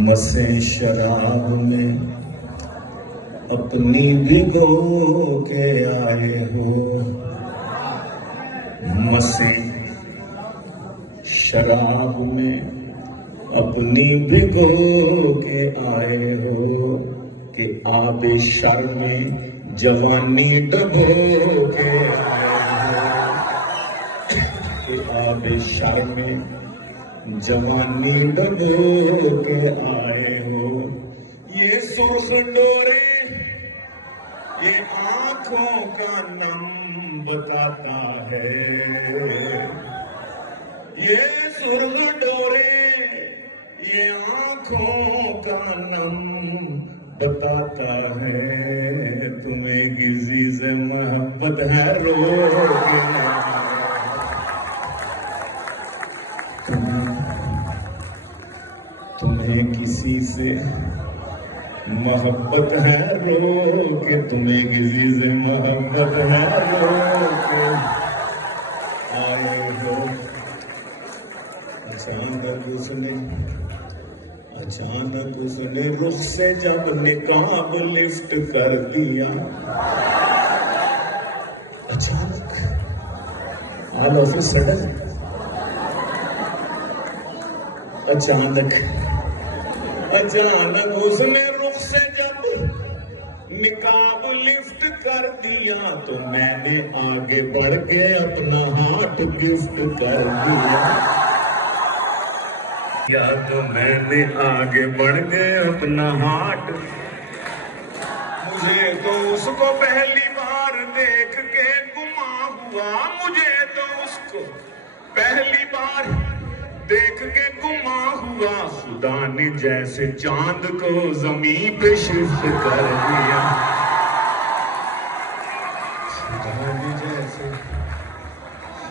مسیں شراب میں اپنی بھگو کے آئے ہو، مسیں شراب میں اپنی بھگو کے آئے ہو، کہ آب شر میں جوانی ڈبو کے آئے ہو، کہ آب شر میں جوانی ڈبو کے آئے ہو۔ یہ سرخ ڈورے یہ آنکھوں کا نم بتاتا ہے، یہ سرخ ڈورے یہ آنکھوں کا نم بتاتا ہے، تمہیں کسی سے محبت ہے رو کے تمہیں کسی سے محبت ہے رو کے، تمہیں کسی سے محبت ہے رو کے آئے ہو۔ اچانک اس نے رخ سے جب نقاب لفٹ کر دیا، اچانک آل آف اے سڈن، اچانک اس نے رخ سے جب نقاب لفٹ کر دیا، تو میں نے آگے بڑھ کے اپنا ہاتھ گفٹ کر دیا، یا تو میں نے آگے بڑھ کے اپنا ہاتھ، مجھے تو اس کو پہلی بار دیکھ کے گما ہوا، مجھے تو اس کو پہلی بار دیکھ کے گما ہوا، خدا نے جیسے چاند کو زمین پہ شفٹ کر دیا،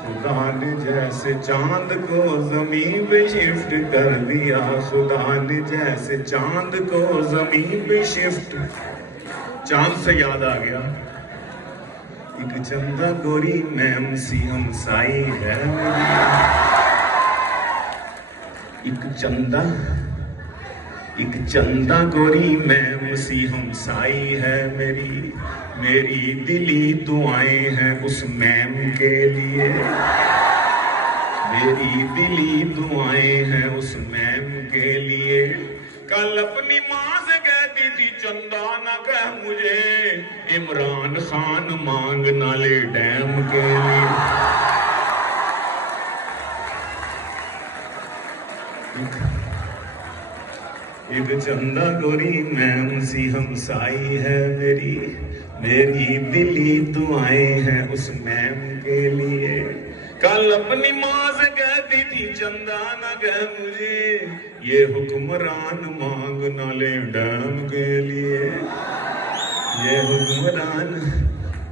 خدا نے جیسے چاند کو زمین پہ شفٹ کر دیا، خدا نے جیسے چاند کو زمین پہ شفٹ۔ چاند سے یاد آ گیا، ایک چندہ گوری میم سی ہمسائی ہے میری، ایک چندہ گوری میم سی ہمسائی ہے میری، میری دلی دعائیں ہیں اس میم کے لیے، میری دلی دعائیں ہیں اس میم کے لیے۔ کل اپنی ماں سے کہتی تھی چندہ نہ کہہ مجھے، عمران خان مانگنا لے ڈیم کے لیے۔ ایک چندہ گوری میم سی ہمسائی ہے میری، میری دلی دعائیں ہیں اس میم کے لیے۔ کل اپنی ماں سے کہتی تھی چندہ نہ کہہ مجھے، یہ حکمران مانگ نہ لے ڈیم کے لیے، یہ حکمران۔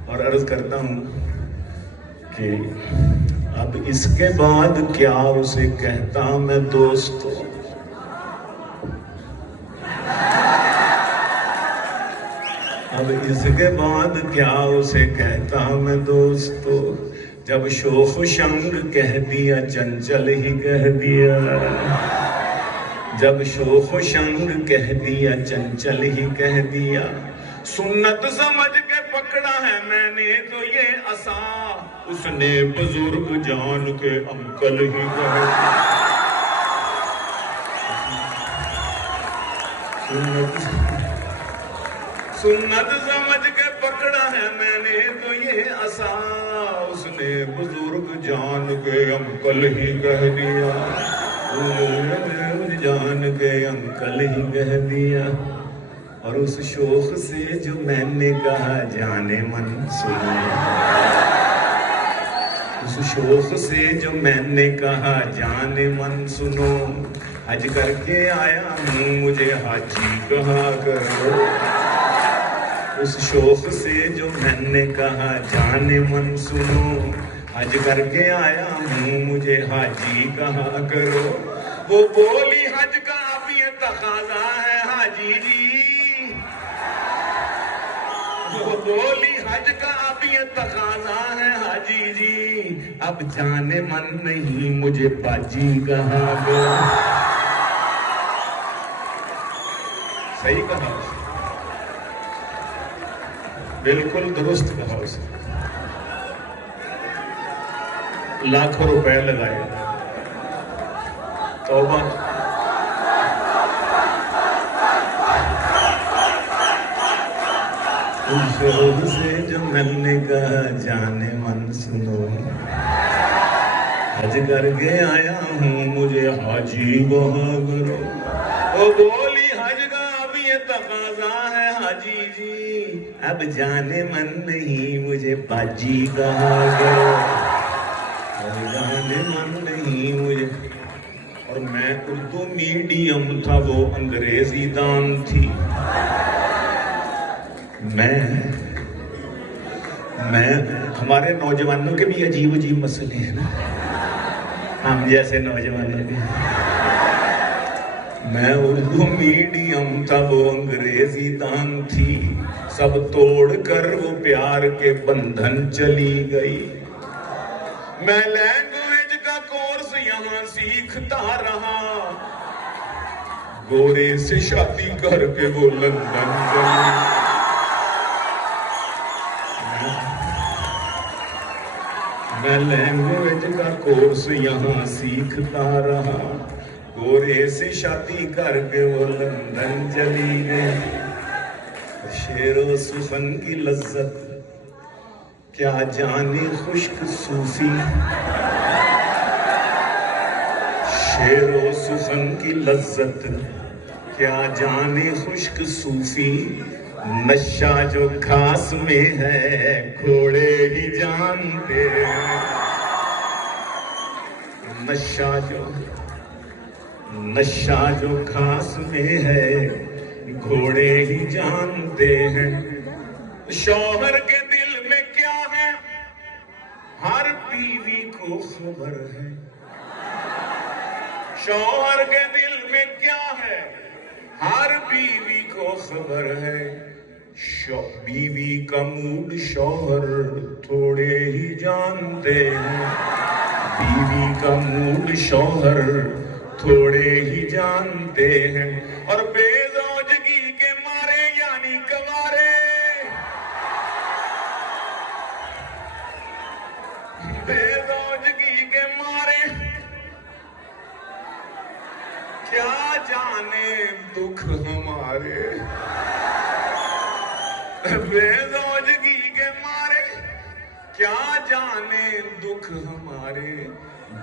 اور عرض کرتا ہوں کہ اب اس کے بعد کیا اسے کہتا میں دوستو، اب اس کے بعد کیا اسے کہتا میں دوستو، جب شوخ و شنگ کہہ دیا چنچل ہی کہہ دیا، جب شوخ و شنگ کہہ دیا چنچل ہی کہہ دیا، سنت سمجھ کے پکڑا ہے میں نے تو یہ عصا، اس نے بزرگ جان کے انکل ہی کہہ دیا، سنت سمجھ کے پکڑا ہے میں نے تو یہ عصا، اس نے بزرگ جان کے انکل ہی کہہ دیا، بزرگ جان کے انکل ہی کہہ دیا۔ اور اس شوخ سے جو میں نے کہا جانے من سنو، اس شوخ سے جو میں نے کہا جانے من سنو، حج کر کے آیا ہوں مجھے حاجی کہا کرو، اس شوق سے جو میں نے کہا جانے من سنو، حج کر کے آیا ہوں مجھے حاجی کہا کرو، وہ بولی حج کا اب یہ تقاضا ہے حاجی جی، وہ بولی حج کا اب یہ تقاضا ہے حاجی جی، اب جانے من نہیں مجھے باجی کہا کرو، صحیح کہا اس نے، بالکل درست کہا اس نے. لاکھوں روپے لگائے. توبہ. اس روز سے جو میں نے کہا جانے من سنو، حج کر کے آیا ہوں مجھے حاجی بہا کرو. وہ بولی حج کا اب یہ تقاضا ہے حاجی جی، اب جانے من نہیں مجھے باجی کہا کرو. اب جانے من نہیں مجھے. اور میں اردو میڈیم تھا، وہ انگریزی دان تھی. میں ہمارے نوجوانوں کے بھی عجیب عجیب مسئلے ہیں نا، ہم جیسے نوجوانوں کے. میں اردو میڈیم تھا، وہ انگریزی دان تھی. سب توڑ کر وہ پیار کے بندھن چلی گئی. میں لینگویج کا کورس یہاں سیکھتا رہا، گورے سے شادی کر کے وہ لندن چلی. میں لینگویج کا کورس یہاں سیکھتا رہا، گورے سے شادی کر کے وہ لندن چلی گئی. شعر و سخن کی لذت کیا جانے خشک صوفی، شعر و سخن کی لذت کیا جانے خشک صوفی. نشہ جو گھاس میں ہے گھوڑے ہی جانتے ہیں. نشہ جو گھاس میں ہے گھوڑے ہی جانتے ہیں. شوہر کے دل میں کیا ہے ہر بیوی کو خبر ہے. شوہر کے دل میں کیا ہے ہر بیوی کو خبر ہے. بیوی کا موڈ شوہر تھوڑے ہی جانتے ہیں. بیوی کا موڈ شوہر تھوڑے ہی جانتے ہیں. اور بے زوجگی کے مارے یعنی کنوارے، بے زوجگی کے مارے کیا جانے دکھ ہمارے. بے زوجگی کے مارے کیا جانے دکھ ہمارے.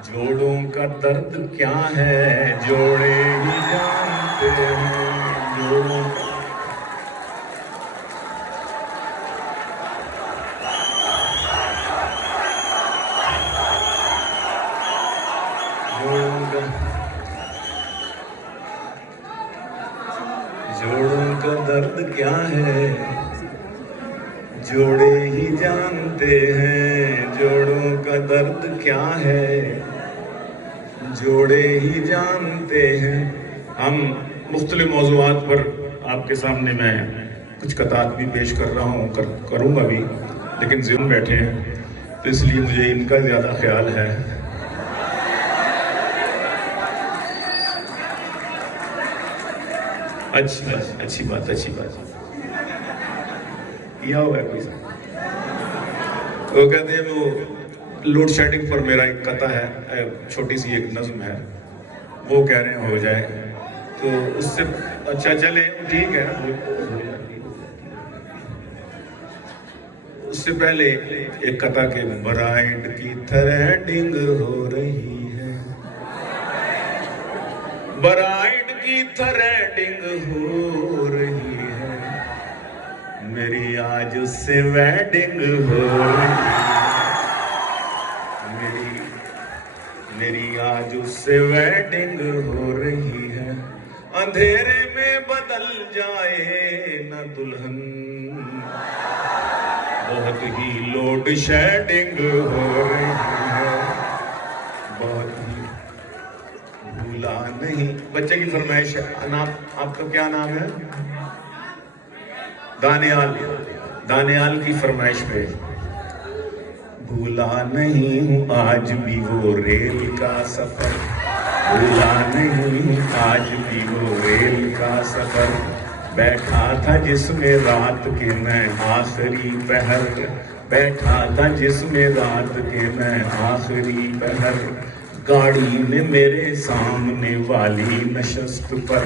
جوڑوں کا درد کیا ہے جوڑے ہی جانتے ہیں. جوڑوں کا درد کیا ہے جوڑے ہی جانتے ہیں. جوڑوں کا درد کیا ہے جوڑے ہی جانتے ہیں. ہم مختلف موضوعات پر آپ کے سامنے میں کچھ قطعات بھی پیش کر رہا ہوں، کروں گا بھی، لیکن ذہن بیٹھے ہیں تو اس لیے مجھے ان کا زیادہ خیال ہے. اچھی بات کیا ہوا ہے کوئی سا. وہ کہتے ہیں وہ لوڈ شیڈنگ پر میرا ایک قطع ہے، چھوٹی سی ایک نظم ہے، وہ کہہ رہے ہیں ہو جائے تو اس سے اچھا چلے ٹھیک ہے. اس سے پہلے ایک قطع کے برائڈ کی تھریڈنگ ہو رہی ہے، برائڈ کی تھریڈنگ ہو رہی ہے، میری آج اس سے ویڈنگ ہو رہی ہے. میری آج اس سے ویڈنگ ہو رہی ہے. اندھیرے میں بدل جائے نہ دلہن، بہت ہی لوڈ شیڈنگ ہو رہی ہے. بہت ہی بھولا نہیں. بچے کی فرمائش ہے. آپ کا کیا نام ہے؟ دانیال کی فرمائش پہ. بھولا نہیں ہوں آج بھی وہ ریل کا سفر، بھولا نہیں ہوں آج بھی وہ ریل کا سفر، بیٹھا تھا جس میں رات کے میں آخری پہر، بیٹھا تھا جس میں رات کے میں آخری پہر، گاڑی میں میرے سامنے والی نشست پر،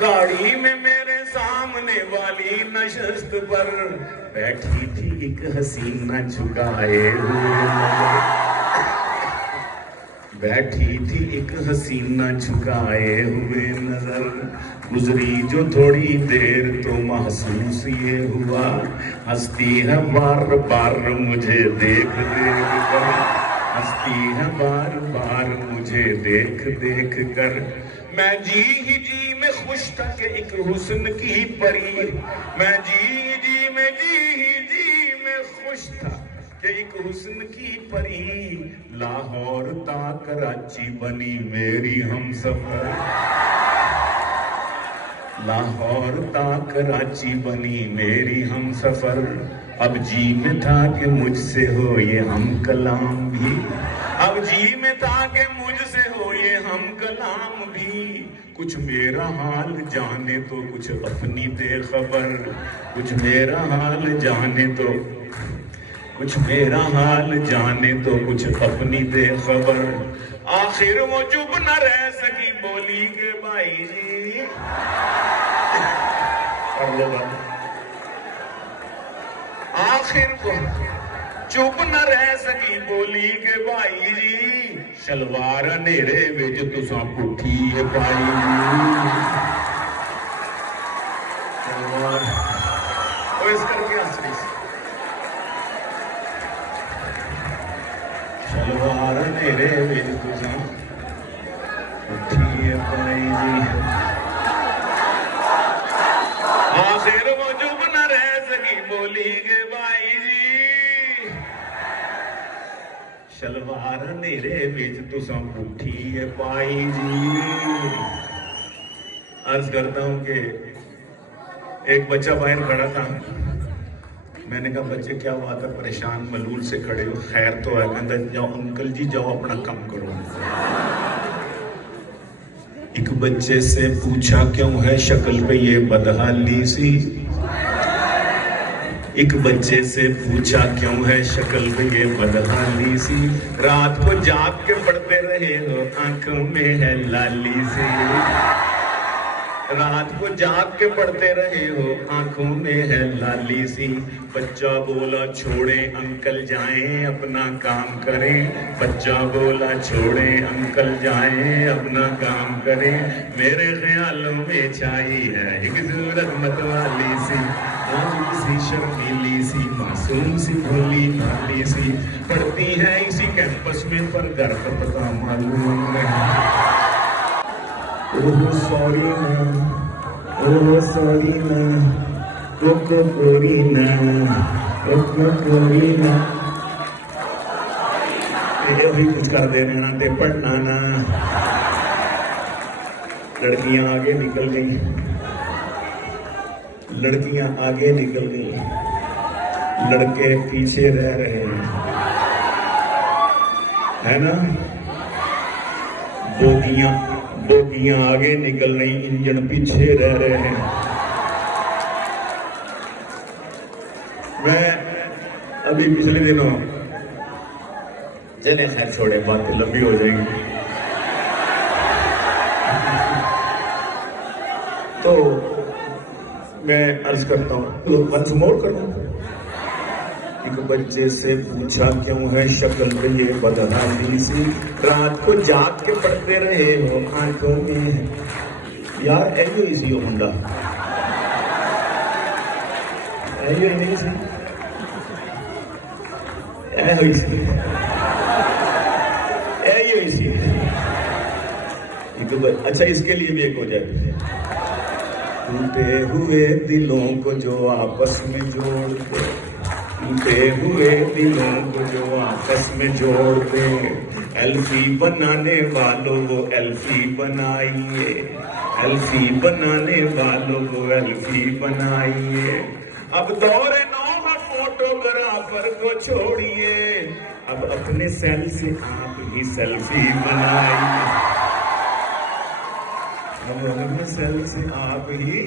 گاڑی میں میرے سامنے والی نشست پر بیٹھی تھی ایک حسینہ جھکائے ہوئے نظر، بیٹھی تھی ایک حسینہ جھکائے ہوئے نظر، گزری جو تھوڑی دیر تو محسوس یہ ہوا ہستی ہے بار بار مجھے دیکھ دیکھ کر، ہستی ہے بار بار مجھے دیکھ دیکھ کر، میں جی ہی جی میں خوش تھا کہ ایک حسن کی پری، میں جی میں خوش تھا کہ ایک حسن کی پری، لاہور تا کراچی بنی میری ہم سفر، لاہور تا کراچی بنی میری ہم سفر، اب جی میں تھا کہ مجھ سے ہو یہ ہم کلام بھی، اب جی میں تھا کہ مجھ سے ہو یہ ہم کلام بھی، کچھ میرا حال جانے تو کچھ اپنی دے خبر، کچھ میرا حال جانے تو کچھ میرا حال جانے تو کچھ اپنی دے خبر، آخر وہ چپ نہ رہ سکی بولی کہ بھائی جی آخر وہ چپ نہ رہ سکی بولی کہ بھائی جی شلوار نیڑے وچ تساں پٹھی ہے پائی جی، شلوار وہ اس کر کے ہنس رہی سی، شلوار نیڑے وچ تساں پٹھی ہے پائی جی، آخر وہ چپ نہ رہ سکی بولی کہ بھائی جی شلوار نیرے وچ تساں پٹھی ہے پائی جی۔ عرض کرتا ہوں کہ ایک بچہ باہر کھڑا تھا، میں نے کہا بچے کیا بات ہے پریشان ملول سے کھڑے ہو، خیر تو ہے، کہتا جاؤ انکل جی جاؤ اپنا کام کرو، ایک بچے سے پوچھا کیوں ہے شکل پہ یہ بدحالی سی، ایک بچے سے پوچھا کیوں ہے شکل پہ یہ بدحالی سی، رات کو جاگ کے پڑھتے رہے ہو آنکھوں میں ہے لالی سی، رات کو جاگ کے پڑھتے رہے ہو آنکھوں میں ہے لالی سی، بچہ بولا چھوڑیں انکل جائیں اپنا کام کریں، بچہ بولا چھوڑیں انکل جائیں اپنا کام کریں، میرے خیالوں میں چھائی ہے ایک صورت متوالی سی، نازک سی شرمیلی سی معصوم سی بھولی بھالی سی، پڑھتی ہے اسی کیمپس میں پر گھر کا پتہ معلوم نہیں، اوہ سوری میم، اوہ سوری میم، روکو کوری میم، روکو کوری میم، یہ بھی کچھ کر دینا تے پڑھنا نا، لڑکیاں آگے نکل گئی، لڑکیاں آگے نکل گئی، لڑکے پیچھے رہ رہے ہیں، ہے نا، بوگیاں آگے نکل رہی انجن پیچھے رہ رہے ہیں، میں ابھی پچھلے دنوں چلے خیر چھوڑے باتیں لمبی ہو جائیں گی، تو میں عرض کرتا ہوں ونس مور کرتا ہوں، ایک بچے سے پوچھا کیوں ہے شکل پہ یہ بدحالی سی، رات کو جاگ کے پڑھتے رہے ہو آنکھوں میں، یار ایو ہی سی منڈا، ایو ہی نہیں سی، ایو ہی سی، ایو ہی سی، اچھا اس کے لیے بھی ایک ہو جائے، ٹوٹے ہوئے دلوں کو جو آپس میں جوڑتے، ٹوٹے ہوئے دلوں کو جو آپس میں جوڑتے، ایلفی بنانے والوں وہ ایلفی بنائیے، ایلفی بنانے والوں کو ایلفی بنائیے، اب دور نو فوٹوگرافر کو چھوڑیے، اب اپنے سیل سے آپ ہی سیلفی بنائیے، اب اپنے سیل سے آپ ہی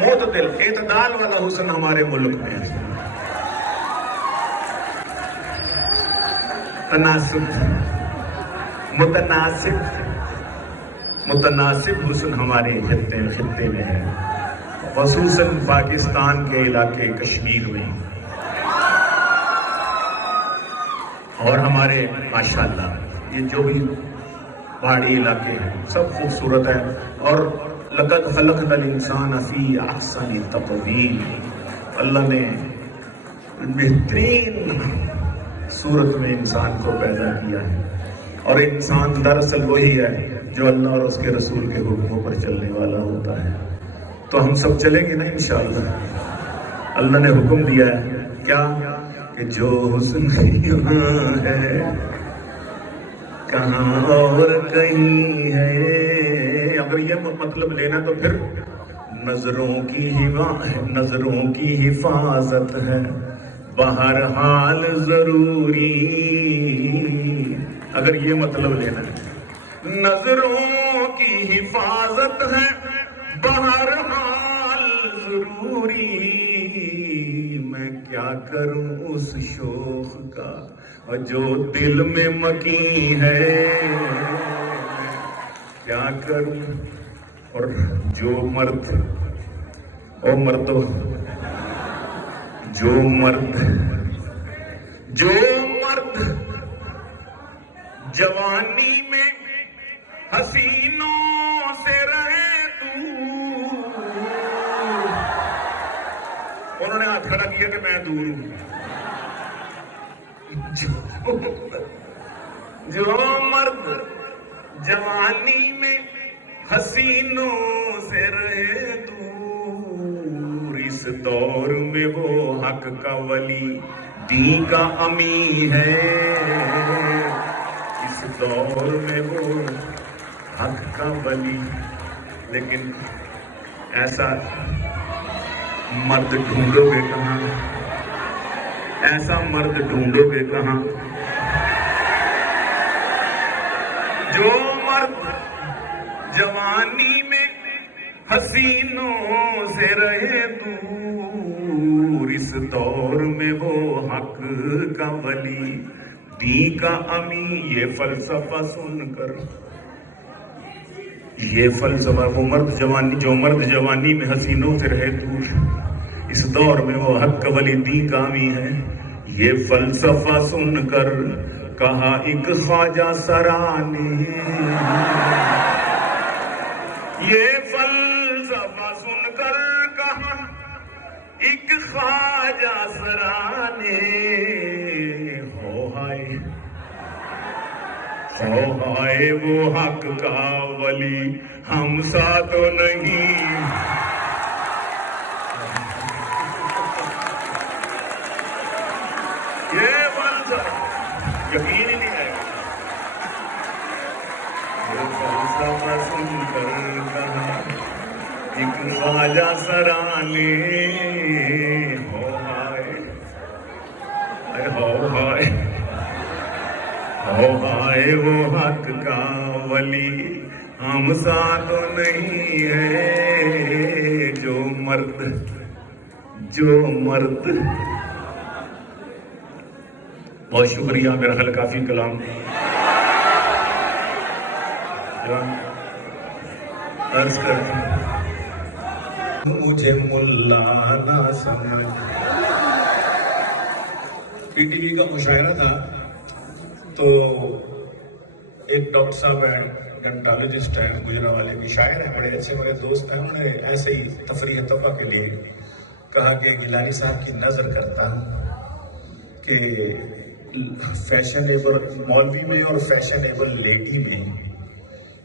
معتدل اعتدال والا حسن ہمارے ملک میں ہے. متناسب حسن ہمارے خطے میں ہے، خصوصاً پاکستان کے علاقے کشمیر میں. اور ہمارے ماشاءاللہ یہ جو بھی پہاڑی علاقے ہیں سب خوبصورت ہے. اور لقد خلقنا الانسان فی احسن تقویم، اللہ نے بہترین صورت میں انسان کو پیدا کیا ہے. اور انسان دراصل وہی ہے جو اللہ اور اس کے رسول کے حکموں پر چلنے والا ہوتا ہے. تو ہم سب چلیں گے نا انشاءاللہ. اللہ نے حکم دیا ہے کیا کہ جو حسن یہاں ہے کہاں اور کہیں ہے. اگر یہ مطلب لینا تو پھر نظروں کی حفاظت ہے بہرحال ضروری. اگر یہ مطلب لینا ہے نظروں کی حفاظت ہے بہرحال ضروری. میں کیا کروں اس شوق کا جو دل میں مکی ہے، کیا کروں. اور جو مرد جوانی میں حسینوں سے رہے دور. انہوں نے ہاتھ کھڑا کیا کہ میں دور ہوں. جو مرد جوانی میں حسینوں سے رہے دور، اس دور میں وہ حق کا ولی دین کا امی ہے. اس دور میں وہ حق کا ولی. لیکن ایسا مرد ڈھونڈو گے کہاں، ایسا مرد ڈھونڈو گے کہاں جو مرد جوانی میں حسینوں سے رہے دور. اس دور میں وہ حق کا ولی دین کا امی. یہ فلسفہ سن کر، یہ فلسفہ جو مرد جوانی میں حسینوں سے رہے دور، اس دور میں وہ حق کا ولی دین کا امی ہے. یہ فلسفہ سن کر کہا ایک خواجہ سرا نے، یہ فلسفہ سن کر کہا ایک خواجہ سرا نے. ہو ہائے وہ حق کا ولی ہم سا تو نہیں. یہ فلسفہ یقین ہی نہیں ہے. وہ فلسفہ سن کر کہا ایک خواجہ سرا نے. ہو ہائے وہ حق کا ولی ہم سا تو نہیں ہے. جو مرد بہت شکریہ. میرا خیال کافی کلام عرض کرتا ہوں. مجھے ملا نہ سمجھ. پی ٹی وی کا مشاعرہ تھا تو ایک ڈاکٹر صاحب ہیں، ڈینٹالوجسٹ ہیں، گجرانوالے کے شاعر ہیں، بڑے اچھے میرے دوست ہیں. انہوں نے ایسے ہی تفریح طبع کے لیے کہا کہ گیلانی صاحب کی نظر کرتا ہوں کہ فیشنیبل مولوی میں اور فیشنیبل لیڈی میں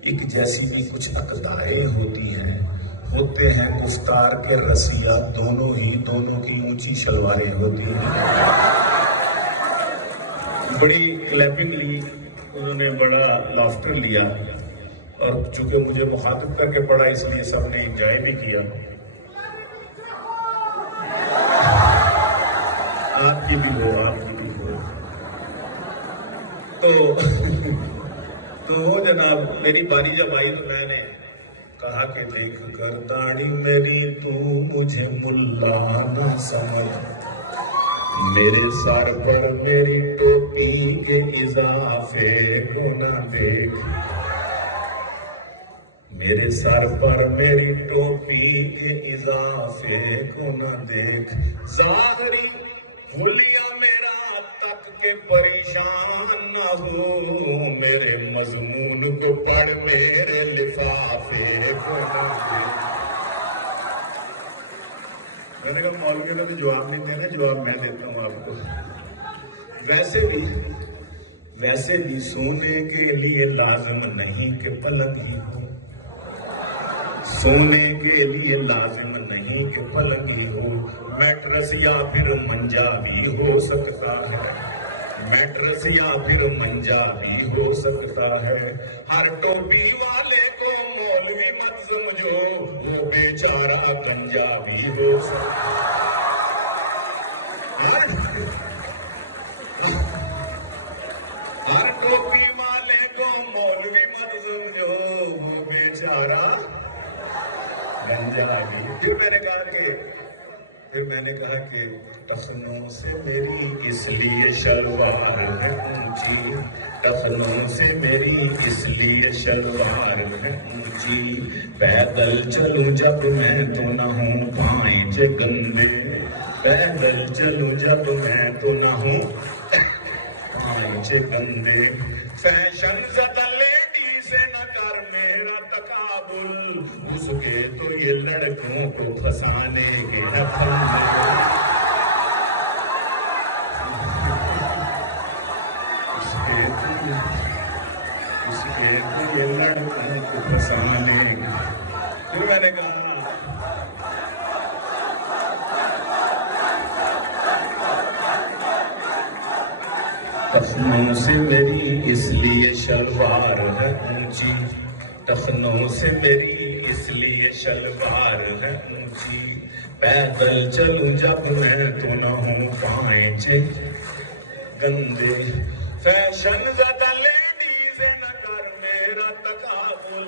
ایک جیسی بھی کچھ اقداریں ہوتی ہیں، ہوتے ہیں گفتار کے رسیہ دونوں کی اونچی شلواریں ہوتی ہیں. بڑی کلیپنگ لی انہوں نے، بڑا لافٹر لیا، اور چونکہ مجھے مخاطب کر کے پڑھا اس لیے سب نے انجوائے بھی کیا. آپ کی بھی ہو. تو جناب میری باری جب آئی تو میں نے کہا کہ دیکھ کر داڑھی میری تو مجھے ملا نہ سمجھ، میرے سر پر میری ٹوپی کے اضافے کو نہ دیکھ، میرے سر پر میری ٹوپی کے اضافے کو نہ دیکھ، ظاہری حلیہ میرا تک کے پریشان نہ ہو، میرے مضمون کو پڑھ میرے لفافے کو نہ دیکھ۔ میں نے کہا مولوی کا تو جواب نہیں دینا، جواب میں دیتا ہوں آپ کو۔ ویسے بھی سونے کے لیے لازم نہیں کہ پلنگ ہی ہو، سونے کے لیے لازم نہیں کہ پلنگ ہی ہو، میٹرس یا پھر منجا بھی ہو سکتا ہے، میٹرس یا پھر منجا بھی ہو سکتا ہے، ہر ٹوپی والے کو مولوی مت سمجھو، وہ بیچارہ گنجا بھی ہو سکتا ہے، ہر ٹوپی والے کو مولوی مت سمجھو، وہ بیچارہ گنجا بھی۔ پھر میں نے کہا کہ ٹخنوں سے میری اس لیے شلوار ہے اونچی، ٹخنوں سے میری اس لیے شلوار ہے اونچی، پیدل چلوں جب میں تو نہ ہوں پائچ گندے، پیدل چلوں جب میں تو نہ ہوں پائچ گندے، فیشن زدہ لیڈی سے نہ کر میرا تقابل، اس کے تو یہ لڑکوں کو پھنسانے کے نہ پھندے، اس کے تو یہ لڑکوں کو پھنسانے کے۔ پھر میں نے کہا ٹخنوں سے میری اس لیے شلوار ہے اونچی، ٹخنوں سے میری اس لیے شلوار ہے اونچی، پیدل چلوں جب میں تو نہ ہوں پائچ گندے، فیشن زدہ لیڈی سے نہ کر میرا تقابل،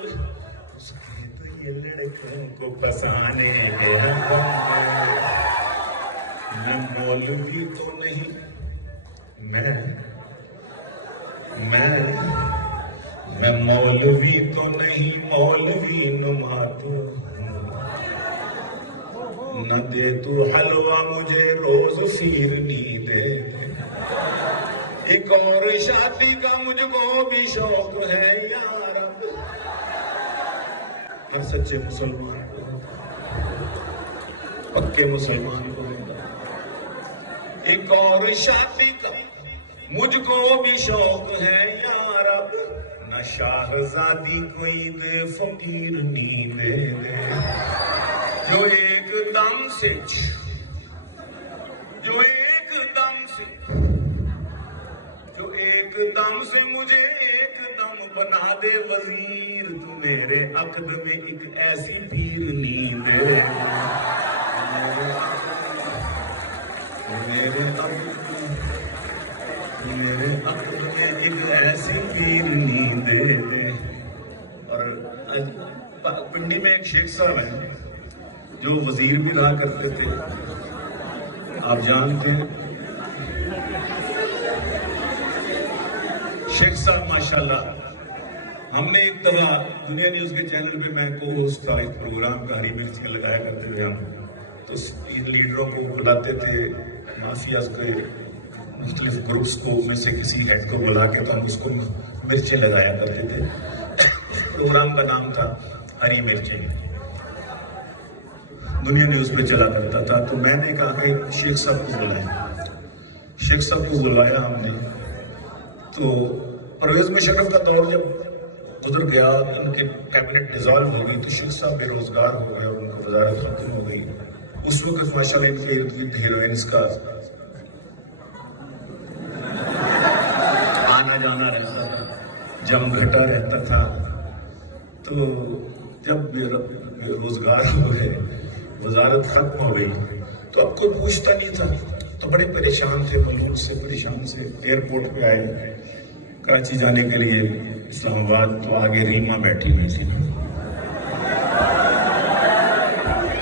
اس کے تو یہ لڑکوں کو پھنسانے کے ہیں، میں مولوی تو نہیں، میں مولوی تو نہیں، مولوی نما تو ہوں، نہ دے تو حلوہ مجھے روز فیرنی دے دے، ایک اور شادی کا مجھ کو بھی شوق ہے یا رب، ہر سچے مسلمان کو، پکے مسلمان کو، ایک اور شادی کا مجھ کو بھی شوق ہے یا رب، نہ شاہزادی کوئی دے فقیر نیند دے دے، جو ایک دم سے مجھے ایک دم بنا دے وزیر، تو میرے عقد میں ایک ایسی پیر نیند دے دے، میرے عقل میں ایک ایسی پیر نیند دے دے۔ اور پنڈی میں ایک شیخ صاحب ہیں جو وزیر بھی رہا کرتے تھے، آپ جانتے ہیں شیخ صاحب ماشاءاللہ۔ ہم نے ایک دفعہ دنیا نیوز کے چینل پہ میں کو ہوسٹ تھا ایک پروگرام کا، ہری مرچ کا لگایا کرتے تھے ہم، تو ان لیڈروں کو بلاتے تھے، مافیاز کے مختلف گروپس کو میں سے کسی ہیڈ کو بلا کے، تو ہم اس کو مرچیں لگایا کرتے تھے، پروگرام کا نام تھا ہری مرچیں، دنیا نیوز پہ چلا کرتا تھا۔ تو میں نے کہا کہ شیخ صاحب کو بلائیں، شیخ صاحب کو بلایا ہم نے، تو پرویز مشرف کا دور جب گزر گیا، ان کی کیبنٹ ڈیزالو ہو گئی، تو شیخ صاحب بے روزگار ہو گئے اور ان کو وزارت ختم ہو گئی۔ اس وقت ماشاءاللہ ان کے ارد گرد ہیروئنس کا آنا جانا رہتا تھا، جم گھٹا رہتا تھا، تو جب بے روزگار ہو گئے، وزارت ختم ہو گئی، تو اب کوئی پوچھتا نہیں تھا، تو بڑے پریشان تھے، ملک سے پریشان سے ایئرپورٹ پہ آئے کراچی جانے کے لیے، اسلام آباد، تو آگے ریما بیٹھی ہوئی تھی،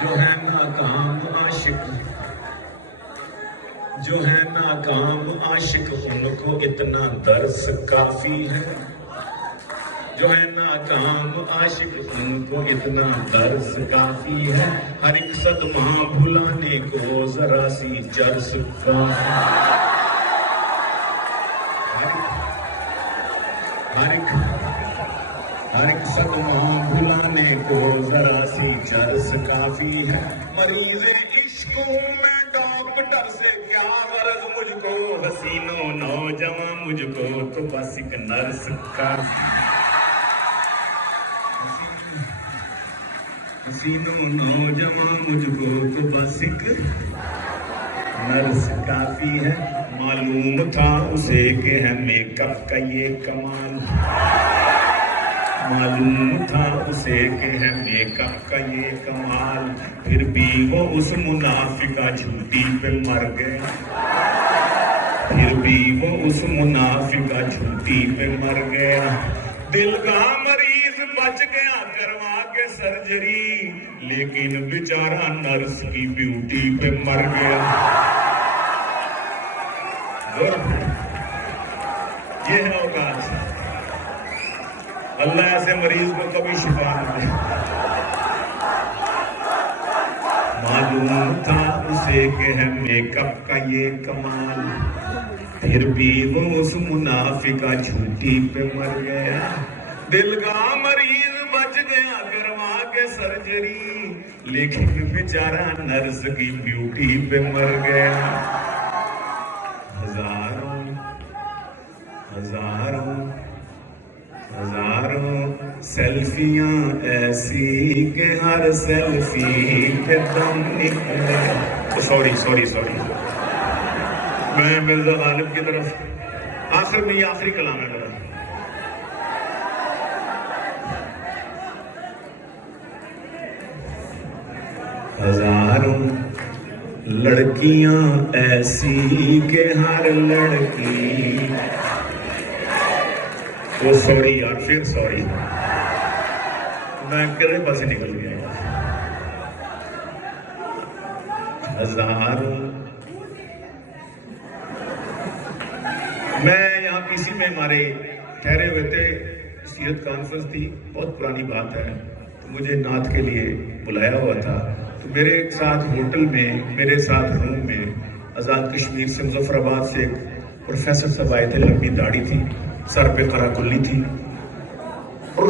جو ہے ناکام عاشق، جو ہے ناکام عاشق ان کو اتنا درس کافی ہے، جو ہے ناکام عاشق ان کو اتنا درس کافی ہے، ہر ایک صدمہ بھلانے کو ذرا سی چرس کافی ہے، ہر ایک صدمہ بھلانے کو ذرا سی چرس کافی ہے، مریض عشق میں ڈاکٹر سے کیا غرض، مجھ کو حسین و نوجوان مجھ کو تو بس ایک نرس کافی، حسین و نوجوان مجھ کو تو بس ایک نرس کافی ہے، معلوم تھا اسے کہ ہے میک اپ کا یہ کمال، معلوم تھا اسے کہ ہے میک اپ کا یہ کمال، پھر بھی وہ اس منافقہ جھوٹی پہ مر گیا، پھر بھی وہ اس منافقہ جھوٹی پہ مر گیا، دل کا مریض بچ گیا کروا کے سرجری، لیکن بیچارہ نرس کی بیوٹی پہ مر گیا۔ یہ ہے اوقات، اللہ ایسے مریض کو کبھی شفا نہ دے۔ معلوم تھا اسے کہ ہے میک اپ کا یہ کمال، پھر بھی وہ اس منافقہ جھوٹی پہ مر گیا، دل کا مریض بچ گیا کروا کے سرجری، لیکن بیچارہ نرس کی بیوٹی پہ مر گیا۔ ہزاروں ہزاروں ہزاروں سیلفیاں ایسی کہ ہر سیلفی کے دم نکلے، سوری میں مرزا غالب کی طرف آخر میں یہ آخری کلام ہے میرا۔ ہزاروں لڑکیاں ایسی کہ ہر لڑکی، وہ سوری یار، پھر سوری، میں کدھر پاس نکل گیا۔ ہزاروں، میں یہاں پی سی میں ہمارے ٹھہرے ہوئے تھے، سیرت کانفرنس تھی، بہت پرانی بات ہے، تو مجھے نعت کے لیے بلایا ہوا تھا، تو میرے ساتھ ہوٹل میں، میرے ساتھ روم میں آزاد کشمیر سے، مظفر آباد سے ایک پروفیسر صاحب آئے تھے، لمبی داڑھی تھی، سر پہ قرا کلی تھی، اور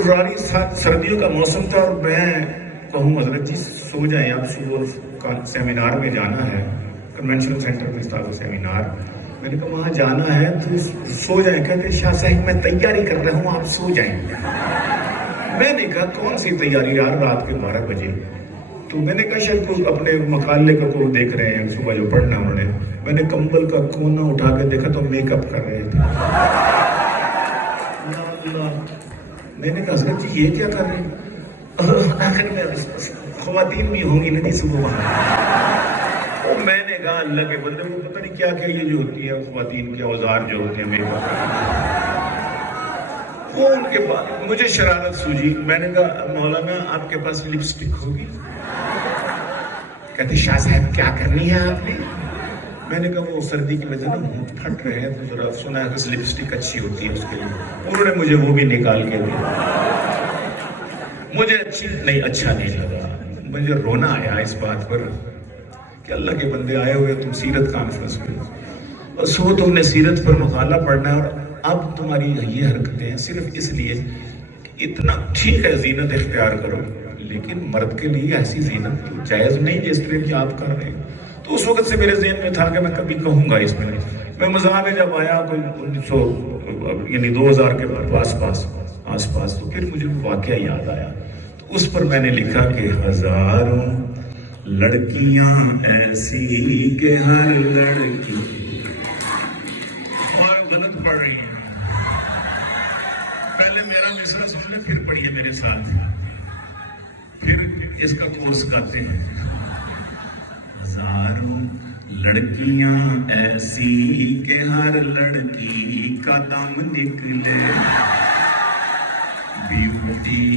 سردیوں کا موسم تھا، اور میں کہوں حضرت جی سو جائیں، آپ صبح سیمینار میں جانا ہے، کنونشن سینٹر میں تھا وہ سیمینار، میں نے کہا وہاں جانا ہے تو سو جائیں، کہتے شاہ صاحب میں تیاری کر رہا ہوں، آپ سو جائیں۔ میں نے کہا کون سی تیاری یار، رات کے 12 بجے، تو میں نے کہا شاید کوئی اپنے مقالے کا کوئی دیکھ رہے ہیں صبح جو پڑھنا انہوں نے، میں نے کمبل کا کونا اٹھا کے دیکھا تو میک اپ کر رہے تھے۔ میں نے کہا حضرت جی یہ کیا کر رہے ہیں؟ آخر میں خواتین بھی ہوں گی ندی صبح وہاں، اور میں نے کہا اللہ کے بندے کو پتہ نہیں کیا کیا یہ جو ہوتی ہے خواتین کے اوزار جو ہوتے ہیں میک اپ، وہ ان کے پاس، مجھے شرارت سوجی، میں نے کہا مولانا آپ کے پاس لپسٹک ہوگی؟ کہتے شاہ صاحب کیا کرنی ہے آپ نے؟ میں نے کہا وہ سردی کی وجہ نا ہونٹ پھٹ رہے ہیں، تو ذرا سنا ہے کہ لپسٹک اچھی ہوتی ہے اس کے لیے، انہوں نے مجھے وہ بھی نکال کے دیا، مجھے اچھا نہیں لگا، مجھے رونا آیا اس بات پر کہ اللہ کے بندے آئے ہوئے تم سیرت کانفرنس میں، اور سو تم نے سیرت پر مقالہ پڑھنا ہے، اور اب تمہاری یہ حرکتیں ہیں صرف اس لیے کہ اتنا ٹھیک ہے زینت اختیار کرو، لیکن مرد کے لیے ایسی زینت جائز نہیں جس طرح کہ آپ کر رہے ہیں۔ تو اس وقت سے میرے ذہن میں تھا کہ میں کبھی کہوں گا اس میں مذاق میں جب آیا کوئی 1900 یعنی 2000 کے آس پاس تو پھر مجھے واقعہ یاد آیا، تو اس پر میں نے لکھا کہ ہزاروں لڑکیاں ایسی کہ ہر لڑکی، اور غلط پڑھ رہی ہے، پہلے میرا مصرع سن لیں پھر پڑھیے میرے ساتھ، پھر اس کا کورس کرتے ہیں۔ ہزاروں لڑکیاں ایسی کہ ہر لڑکی کا دم نکلے، بیوٹی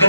2